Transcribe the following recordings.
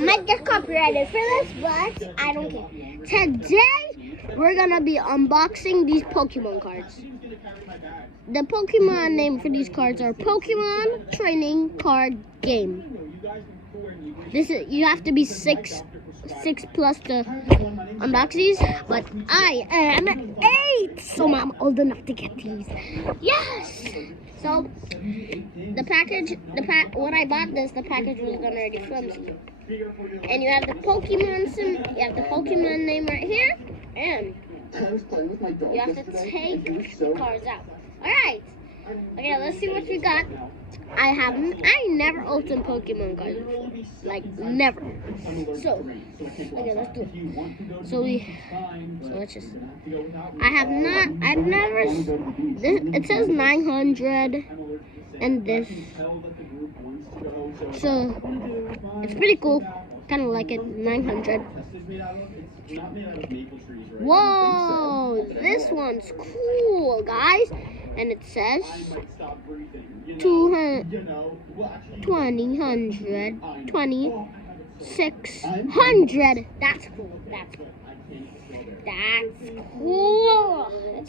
might get copyrighted for this, but I don't care. Today, we're gonna be unboxing these Pokemon cards. The Pokemon name for these cards are Pokemon Training Card Game. You have to be six plus to unbox these, but I am 8, so I'm old enough to get these. Yes. So the package, when I bought this, the package was already flimsy. And you have the Pokemon name right here, and you have to take the cards out. All right. Okay, let's see what we got. I never opened Pokemon cards before. Like, never. So, okay, let's do it. So let's just, I've never, it says 900 and this. So, it's pretty cool. Kind of like it, 900. Whoa, this one's cool, guys. And it says 2600. That's cool. That's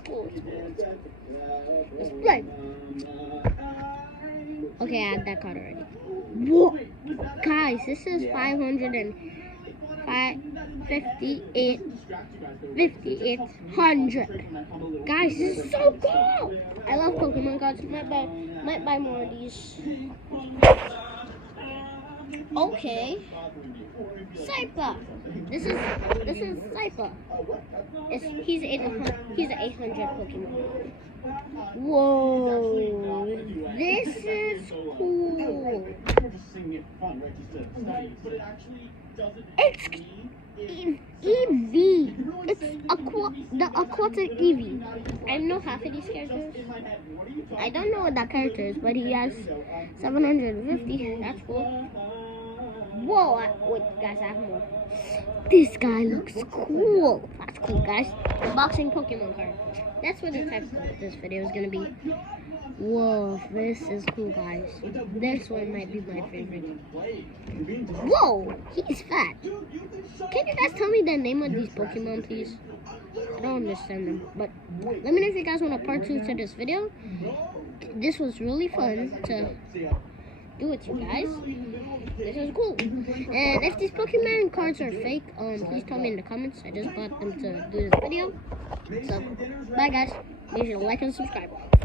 cool. Let's play. Okay, I had that card already. Whoa, guys, this is 558. 5,800. Guys, this is so cool. I love Pokemon cards. Might buy more of these. Okay. Saipa. This is Saipa. He's an 800 Pokemon. Whoa. This is cool. It's Eevee. It's the aquatic Eevee. I know half of these characters. I don't know what that character is, but he has 750. That's cool. Whoa! Wait, guys, I have more. This guy looks cool. That's cool, guys. Unboxing Pokemon card. That's what the title of this video is gonna be. Whoa, this is cool, guys. This one might be my favorite. Whoa, he's fat. Can you guys tell me the name of these Pokemon, please? I don't understand them, but let me know if you guys want a part 2 to this video. This was really fun to do with you guys. This is cool. And if these Pokemon cards are fake, please tell me in the comments. I just bought them to do this video. So, bye guys. Make sure to like and subscribe.